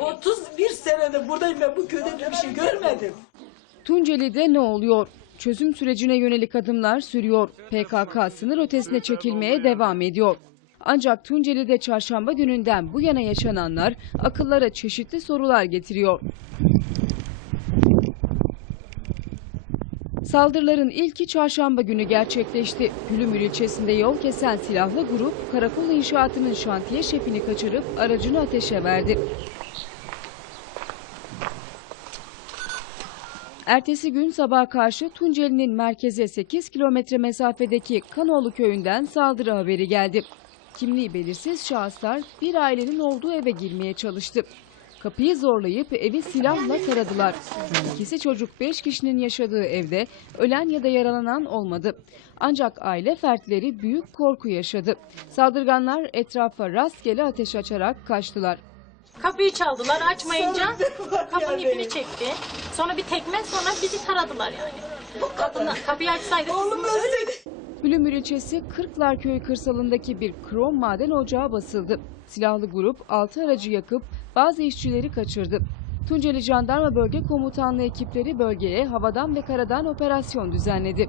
31 senede buradayım ben bu köyde bir şey görmedim. Tunceli'de ne oluyor? Çözüm sürecine yönelik adımlar sürüyor. PKK sınır ötesine çekilmeye devam ediyor. Ancak Tunceli'de çarşamba gününden bu yana yaşananlar akıllara çeşitli sorular getiriyor. Saldırıların ilki çarşamba günü gerçekleşti. Gülümür ilçesinde yol kesen silahlı grup karakol inşaatının şantiye şefini kaçırıp aracını ateşe verdi. Ertesi gün sabaha karşı Tunceli'nin merkeze 8 kilometre mesafedeki Kanoğlu köyünden saldırı haberi geldi. Kimliği belirsiz şahıslar bir ailenin olduğu eve girmeye çalıştı. Kapıyı zorlayıp evi silahla taradılar. İkisi çocuk 5 kişinin yaşadığı evde ölen ya da yaralanan olmadı. Ancak aile fertleri büyük korku yaşadı. Saldırganlar etrafa rastgele ateş açarak kaçtılar. Kapıyı çaldılar açmayınca kapının ipini çekti. Sonra bir tekme sonra bizi taradılar yani. Kapını, kapıyı açsaydık Oğlum ölseydi. Gülümür ilçesi Kırklar Köyü kırsalındaki bir krom maden ocağı basıldı. Silahlı grup 6 aracı yakıp bazı işçileri kaçırdı. Tunceli Jandarma Bölge Komutanlığı ekipleri bölgeye havadan ve karadan operasyon düzenledi.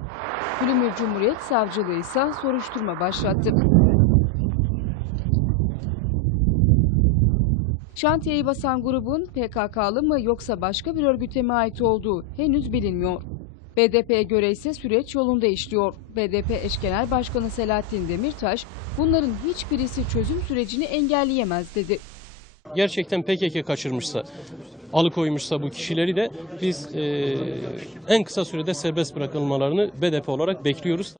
Gülümür Cumhuriyet Savcılığı ise soruşturma başlattı. Şantiyeyi basan grubun PKK'lı mı yoksa başka bir örgüte mi ait olduğu henüz bilinmiyor. BDP'ye göre ise süreç yolunda işliyor. BDP eş genel başkanı Selahattin Demirtaş, bunların hiçbirisi çözüm sürecini engelleyemez dedi. gerçekten PKK kaçırmışsa, alıkoymuşsa bu kişileri de biz e, en kısa sürede serbest bırakılmalarını BDP olarak bekliyoruz.